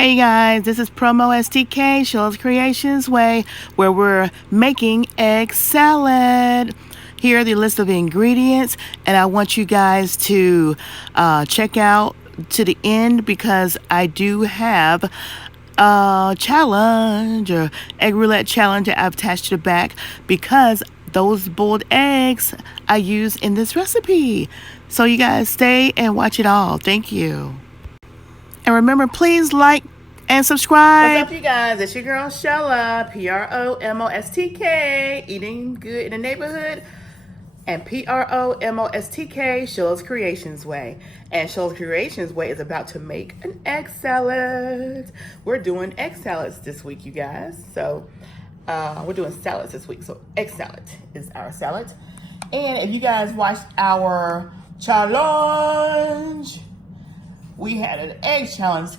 Hey guys, this is Promostk, Shell's Creations Way, where we're making egg salad. Here are the list of ingredients, and I want you guys to check out to the end because I do have a challenge, or egg roulette challenge that I've attached to the back because those boiled eggs I use in this recipe. So you guys stay and watch it all. Thank you. And remember, please like and subscribe. What's up, you guys? It's your girl, Shella, Promostk, eating good in the neighborhood, and Promostk, Shell's Creations Way. And Shell's Creations Way is about to make an egg salad. We're doing egg salads this week, you guys. So we're doing salads this week. So egg salad is our salad. And if you guys watched our challenge, we had an egg challenge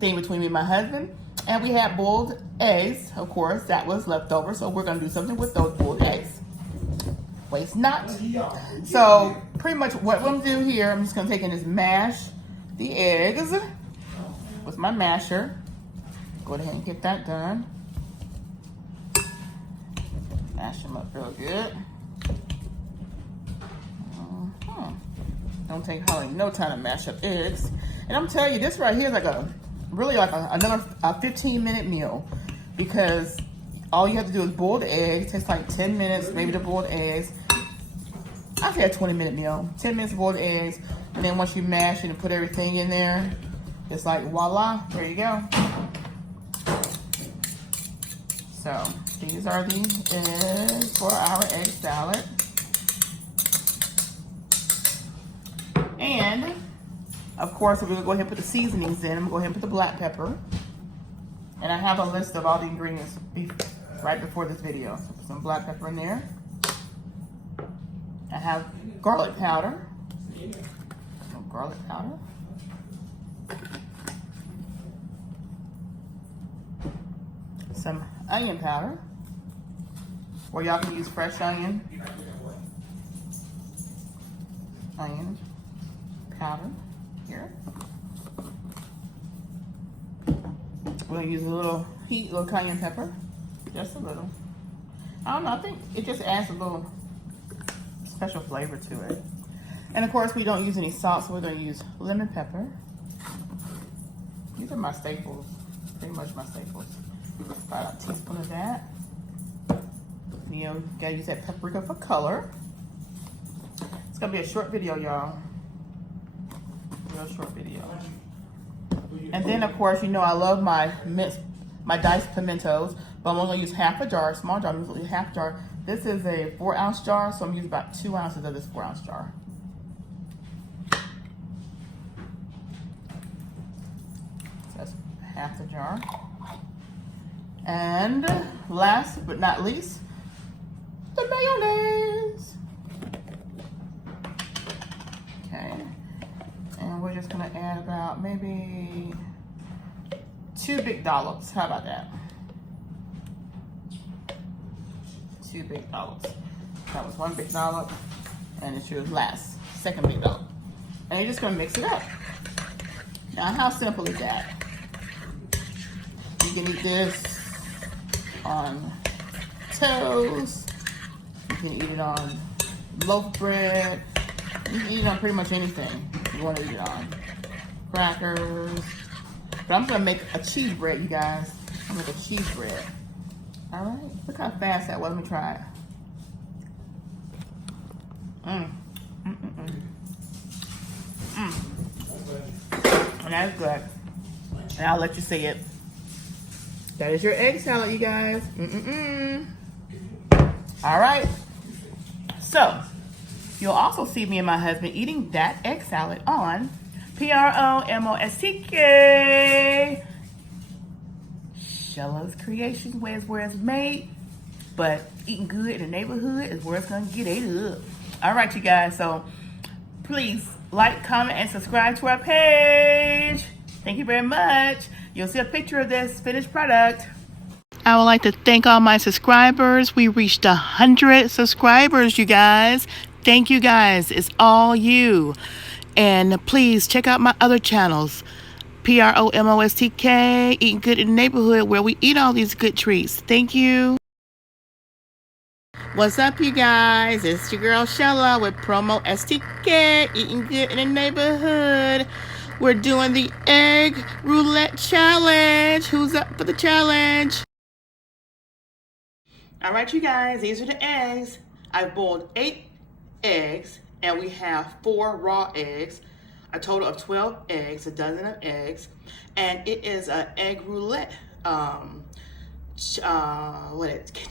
thing between me and my husband, and we had boiled eggs. Of course, that was left over, so we're gonna do something with those boiled eggs. Waste not. So pretty much what I'm gonna do here, I'm just gonna take and just mash the eggs with my masher. Go ahead and get that done. Mash them up real good. Don't take hardly no time to mash up eggs. And I'm telling you, this right here is like another 15-minute meal, because all you have to do is boil the eggs. It takes like 10 minutes, maybe to boil the eggs. I'd say a 20-minute meal. 10 minutes to boil the eggs, and then once you mash it and put everything in there, it's like voila, there you go. So these are the eggs for our egg salad. And of course, we're gonna go ahead and put the seasonings in. I'm gonna go ahead and put the black pepper. And I have a list of all the ingredients right before this video. So put some black pepper in there. I have garlic powder. Some garlic powder. Some onion powder. Or y'all can use fresh onion. Onion powder here. We're gonna use a little cayenne pepper, just a little. I don't know, I think it just adds a little special flavor to it. And of course, we don't use any salt, so we're gonna use lemon pepper. These are my staples, pretty much my staples. About a teaspoon of that. You know, you gotta use that paprika for color. It's gonna be a short video, y'all. Real short video. And then of course, you know I love my diced pimentos, but I'm only gonna use half a jar, small jar. I'm gonna use half a jar. This is a 4-ounce jar, so I'm gonna use about 2 ounces of this 4-ounce jar. So that's half the jar. And last but not least, the mayonnaise. Okay. And we're just gonna add about maybe 2 big dollops. How about that? 2 big dollops. That was 1 big dollop, and it's your second big dollop. And you're just gonna mix it up. Now, how simple is that? You can eat this on toast. You can eat it on loaf bread. You can eat it on pretty much anything you want to eat it on. Crackers. But I'm gonna make a cheese bread, you guys. I'm gonna make a cheese bread. All right. Look how fast that was. Let me try it. And that's good. And I'll let you see it. That is your egg salad, you guys. All right. So you'll also see me and my husband eating that egg salad on Promostk. Shella's Creations Way is where it's made, but eating good in the neighborhood is where it's gonna get ate up. All right, you guys. So please like, comment, and subscribe to our page. Thank you very much. You'll see a picture of this finished product. I would like to thank all my subscribers. We reached 100 subscribers, you guys. Thank you guys. It's all you. And please check out my other channels. Promostk, eating good in the neighborhood where we eat all these good treats. Thank you. What's up, you guys? It's your girl Shella with Promostk, eating good in the neighborhood. We're doing the Egg Roulette challenge. Who's up for the challenge? All right, you guys, these are the eggs. I've boiled 8 eggs, and we have 4 raw eggs, a total of 12 eggs, a dozen of eggs, and it is an egg roulette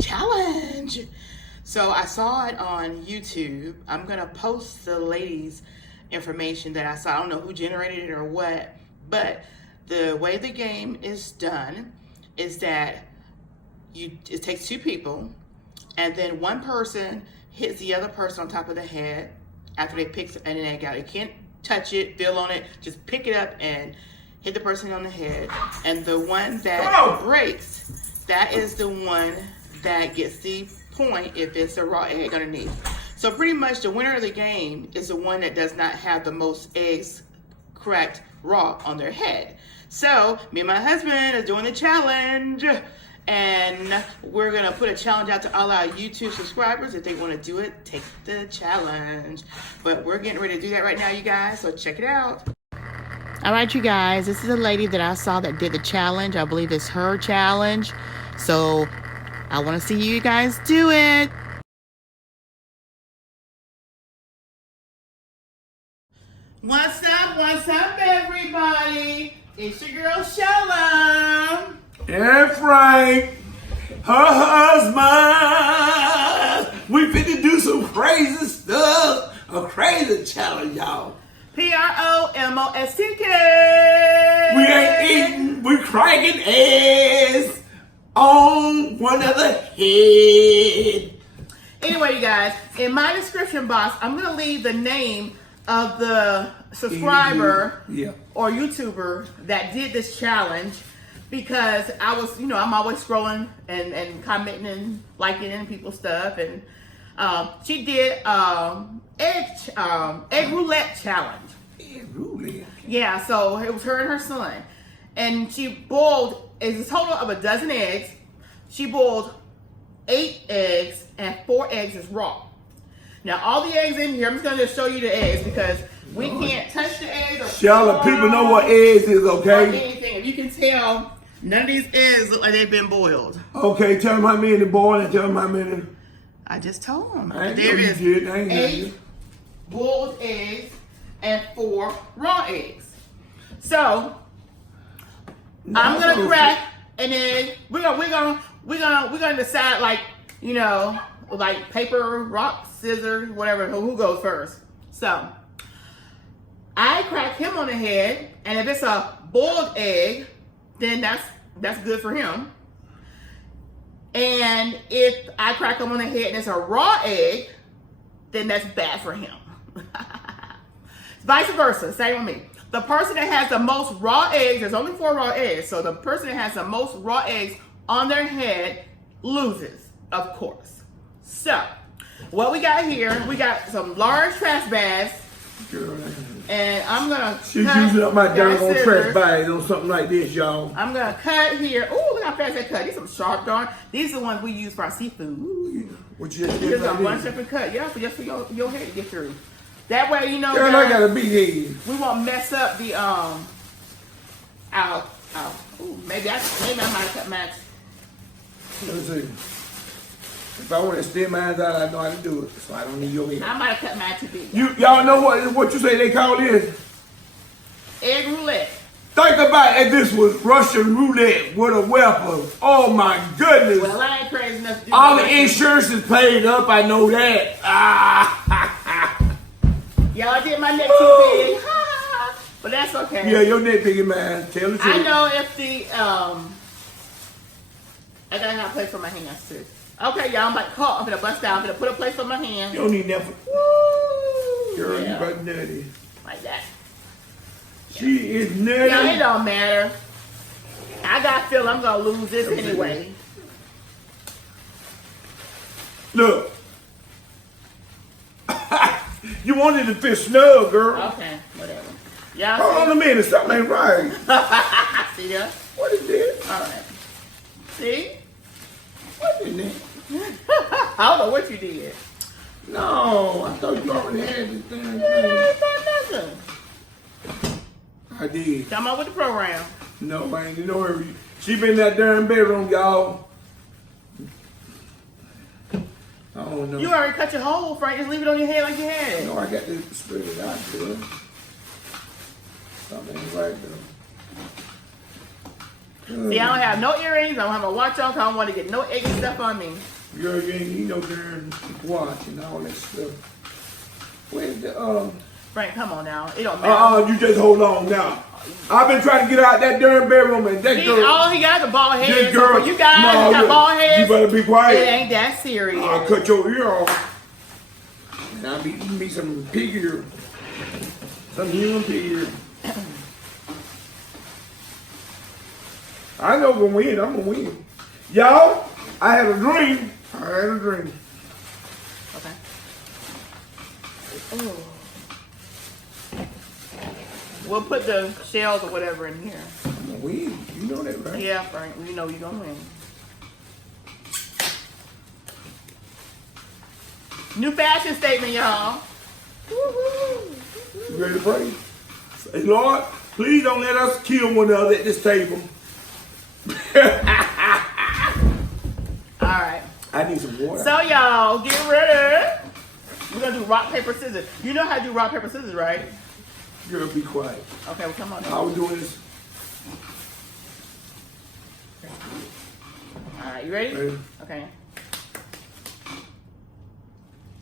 challenge. So I saw it on YouTube. I'm gonna post the lady's information that I saw. I don't know who generated it or what, but the way the game is done is that it takes 2 people, and then one person hits the other person on top of the head after they pick an egg out. You can't touch it, feel on it, just pick it up and hit the person on the head. And the one that breaks, that is the one that gets the point if it's a raw egg underneath. So pretty much the winner of the game is the one that does not have the most eggs cracked raw on their head. So me and my husband is doing the challenge, and we're gonna put a challenge out to all our YouTube subscribers. If they want to do it, take the challenge. But we're getting ready to do that right now, you guys, so check it out. All right, you guys, this is a lady that I saw that did the challenge. I believe it's her challenge, so I want to see you guys do it. What's up, everybody? It's your girl Shella. And Frank, her husband. We finna do some crazy stuff. A crazy challenge, y'all. Promostk. We ain't eating, we cracking eggs on one another head. Anyway, you guys, in my description box, I'm going to leave the name of the subscriber or YouTuber that did this challenge, because I was, I'm always scrolling and commenting and liking in people's stuff, and she did egg roulette challenge. Egg roulette? Yeah, so it was her and her son, and she boiled, it's a total of a dozen eggs. She boiled 8 eggs, and 4 eggs is raw. Now, all the eggs in here, I'm just going to show you the eggs because we can't touch the eggs. Shella, people know what eggs is, okay? Or anything. If you can tell, none of these eggs look like they've been boiled. Okay, tell them how many to boil and tell them how many. I just told them. There is 8 boiled eggs and 4 raw eggs. So I'm gonna crack, and then we're gonna decide, like, like paper, rock, scissors, whatever, who goes first. So I crack him on the head, and if it's a boiled egg, then that's good for him. And if I crack him on the head and it's a raw egg, then that's bad for him. Vice versa, same with me. The person that has the most raw eggs, there's only 4 raw eggs, so the person that has the most raw eggs on their head loses, of course. So, what we got here, we got some large trash bags. Girl, and I'm gonna she's using up my doggone trash bags on something like this, y'all. I'm gonna cut here. Ooh, look how fast they cut. These some sharp darn. These are the ones we use for our seafood. Ooh. What you just Here's a bunch of cut. Yeah, just for your head to get through. That way, girl, I got a big head. We won't mess up the Ooh, maybe I might cut mine. Let me see. If I want to extend mine out, I know how to do it, so I don't need your head. I might have cut mine too big. Y'all know what you say they call this? Egg roulette. Think about if this was Russian roulette with a weapon. Oh my goodness. Well, I ain't crazy enough to do all that. The insurance is paid up, I know that. Y'all did my neck too big. But that's okay. Yeah, your neck big, man. Tell the truth. I know if the I gotta have a place for my hands too. Okay, y'all, I'm about to call. I'm gonna bust out. I'm gonna put a place for my hands. You don't need that for. Woo! Girl, yeah. You about nutty. Like that. She is nutty. Yeah, it don't matter. I got a feeling I'm gonna lose this anyway. Look. You wanted to fit snug, girl. Okay, whatever. Yeah. Hold on a minute, something ain't right. See that? What is this? All right. See? What is this? I don't know what you did. No, I thought you already had this damn Yeah, thing. I thought nothing. I did. Come on with the program. No, I ain't in no hurry. She been in that darn bedroom, y'all. I don't know. You already cut your hole, Frank. Just leave it on your head like you had it. No, I got to spread it out there. Something ain't right though. See, I don't have no earrings. I don't have a watch on because I don't want to get no eggy stuff on me. Girl, you ain't need no darn watch and all that stuff. Where's the Frank, come on now. It don't matter. you just hold on now. I've been trying to get out that darn bedroom and that girl. All he got is a bald head. This girl, So for you guys who got bald heads, you better be quiet. it ain't that serious. I'll cut your ear off. And I'll be eating me some pig ear. Some human pig ear. I know I'm gonna win. I'm gonna win. Y'all, I had a dream. Okay. Oh. We'll put the shells or whatever in here. I'm gonna win. You know that, right? Yeah, Frank. We know you're gonna win. New fashion statement, y'all. You ready to pray? Say, Lord, please don't let us kill one another at this table. All right. I need some water. So y'all, get ready. We're gonna do rock, paper, scissors. You know how to do rock, paper, scissors, right? Girl, be quiet. Okay, well come on. I was doing this. All right, you ready? Ready. Okay.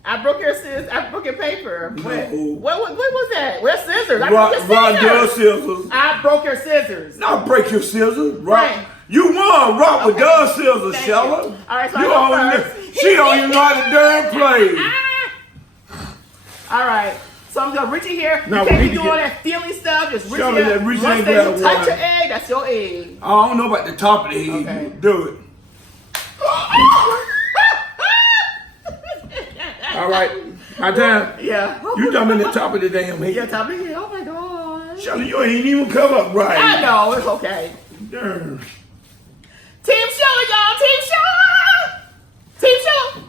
I broke your scissors. I broke your paper. No. What was that? Where's scissors? I Rock, broke your scissors. scissors. I broke your scissors. Now break your scissors. Rock. Right. You won. Rock with Okay. Dove scissors, Thank Shella. you. All right, so You I don't go even- first. She don't even know how to darn play. All right. So I'm gonna reach in here. No, You we can't need be to doing get- that feely stuff. Just reach Shella, in. that reach Once ain't they grab touch one. your egg, that's your egg. I don't know about the top of the head. Okay. Do it. All right. My time. Yeah. You jump in the top of the damn head. Yeah, top of here. Oh my god. Shella, you ain't even come up right. I know it's okay. Darn. Team Shella, y'all. Team Shella. Team Shella.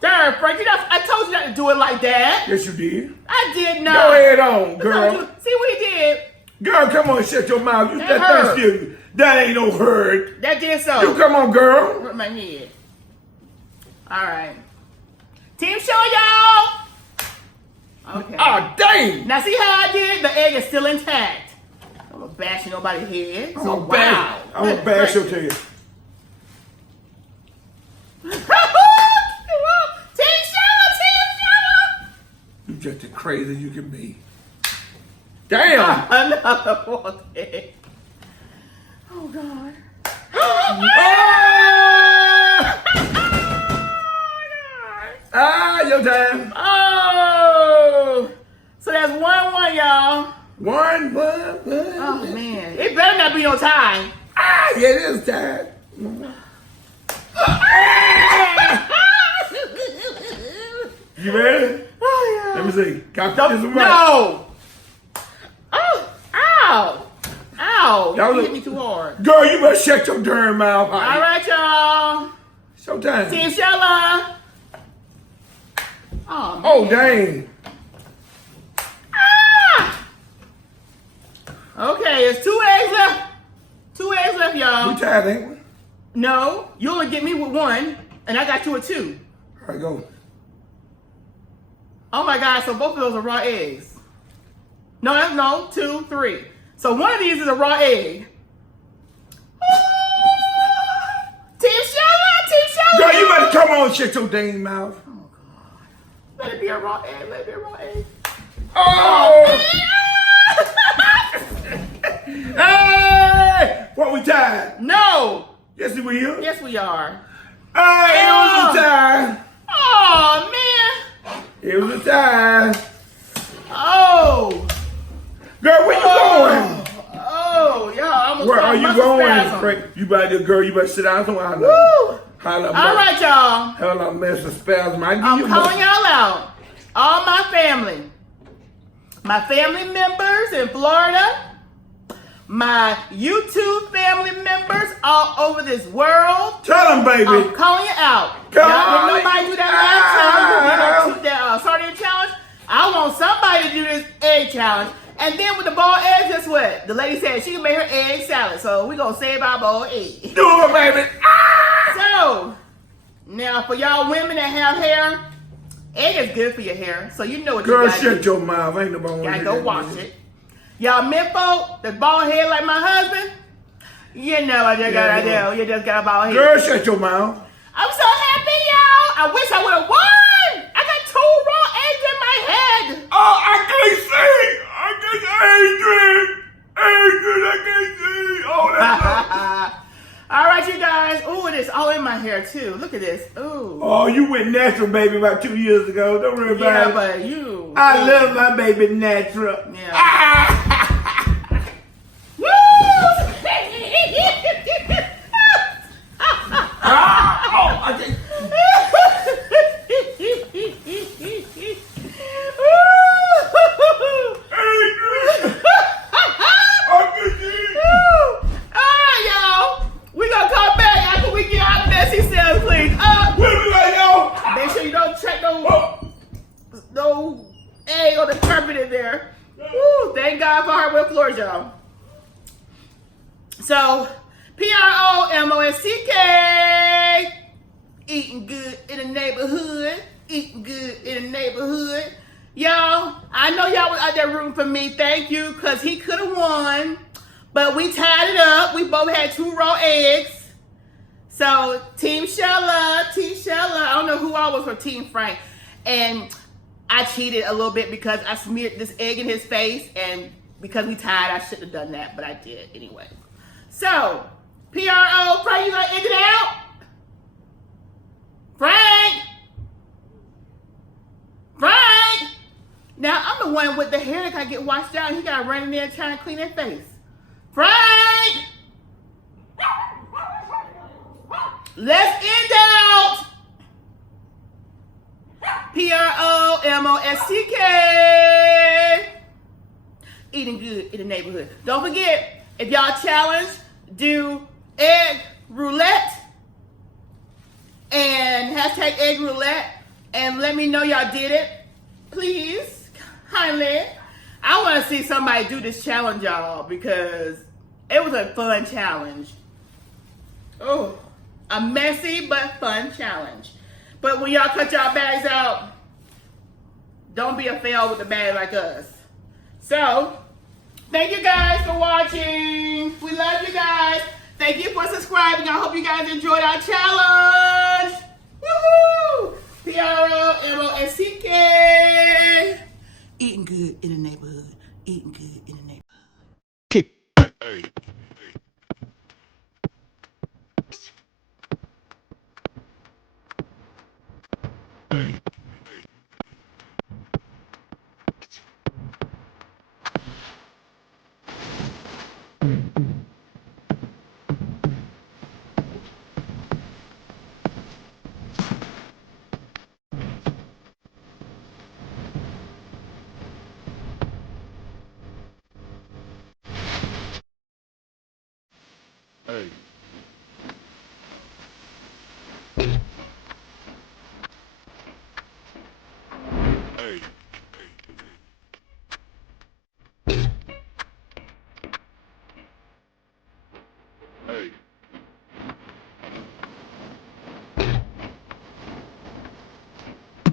Darn, Frank, I told you not to do it like that. Yes, you did. I did not. Go ahead on, I told girl. you- See what he did? Girl, come on, shut your mouth. You That that hurt. thing still. That ain't no hurt. That did so. You come on, girl. Hurt my head. All right. Team show, y'all. Okay. Ah, dang. Now see how I did? The egg is still intact. I'm gonna bash nobody's head. I'm So gonna bash. I'm gonna bash your tail. Team show. You just as crazy as you can be. Damn. Another one egg. Oh God. Ah, your time. Oh. So that's 1-1, y'all. One. Oh man, it better not be no tie. Ah, yeah, it is time. You ready? Oh, yeah. Let me see. Got Don't- this right. No. Oh, ow. Ow. That You was hit a- me too hard. Girl, you better shut your darn mouth. All right, y'all. Showtime. Team Shella. Oh, man. Oh, dang. Ah! Okay, it's 2 eggs left. 2 eggs left, y'all. We tied, ain't we? No, you only get me with 1, and I got you with 2. All right, go. Oh my God, so both of those are raw eggs. No, 2, 3. So one of these is a raw egg. Team Shella. Girl, you better come on, shut your dang mouth. Oh God. Let it be a raw egg. Let it be a raw egg. Oh! Hey! What we tied? No. Yes, we will. Yes, we are. Hey, it was a tie. Oh man. It was a tie. Oh. Girl, where you going? Oh, y'all. I almost Where got are you muscle going? spasm. Frank? You better, girl, you better sit down somewhere. Woo. Holla, All right, y'all. Hell, I'm messing spasm. I give I'm you calling y'all out. All my family. my family members in Florida, my YouTube family members all over this world. Tell them, baby. I'm calling you out. Y'all didn't nobody do that last time. Sardine challenge. I want somebody to do this egg challenge. And then with the boiled eggs, guess what? The lady said she can make her egg salad. So we're going to save our boiled eggs. Do it, baby. So, now for y'all women that have hair, egg is good for your hair. So you know what Girl, you got to do. shut your mouth. Ain't nobody Gotta go wash it. Y'all men folk, the bald head like my husband, you know what you gotta do. You just got a bald head. Girl, shut your mouth. I'm so happy, y'all. I wish I would have won. I got 2 raw eggs in my head. Oh, I can't see. Adrian, I can't see. Oh, that's All right, you guys. Ooh, it is all in my hair too. Look at this. Ooh. Oh, you went natural, baby, about 2 years ago. Don't worry about Yeah, it. but you. I love my baby natural. Yeah. Woo! Oh, I can't. No egg on the carpet in there. Woo, thank God for hardwood floors, y'all. So, Promostk, eating good in the neighborhood. Eating good in the neighborhood. Y'all, I know y'all was out there rooting for me. Thank you, because he could have won. But we tied it up. We both had 2 raw eggs. So, Team Shella. I don't know who I was for Team Frank. And I cheated a little bit because I smeared this egg in his face, and because we tied, I shouldn't have done that, but I did anyway. So, Frank, you gonna end it out? Frank! Now, I'm the one with the hair that gotta get washed out, and he gotta run in there trying to clean his face. Frank! Let's end out! Promostk, eating good in the neighborhood. Don't forget, if y'all challenge, do egg roulette and hashtag egg roulette, and let me know y'all did it, please, kindly. I want to see somebody do this challenge, y'all, because it was a fun challenge. Oh, a messy but fun challenge. But when y'all cut y'all bags out, don't be a fail with a bag like us. So, thank you guys for watching. We love you guys. Thank you for subscribing. I hope you guys enjoyed our challenge. Woohoo! Promostk. Eating good in the neighborhood. Eating good in the neighborhood. Hey. Hey.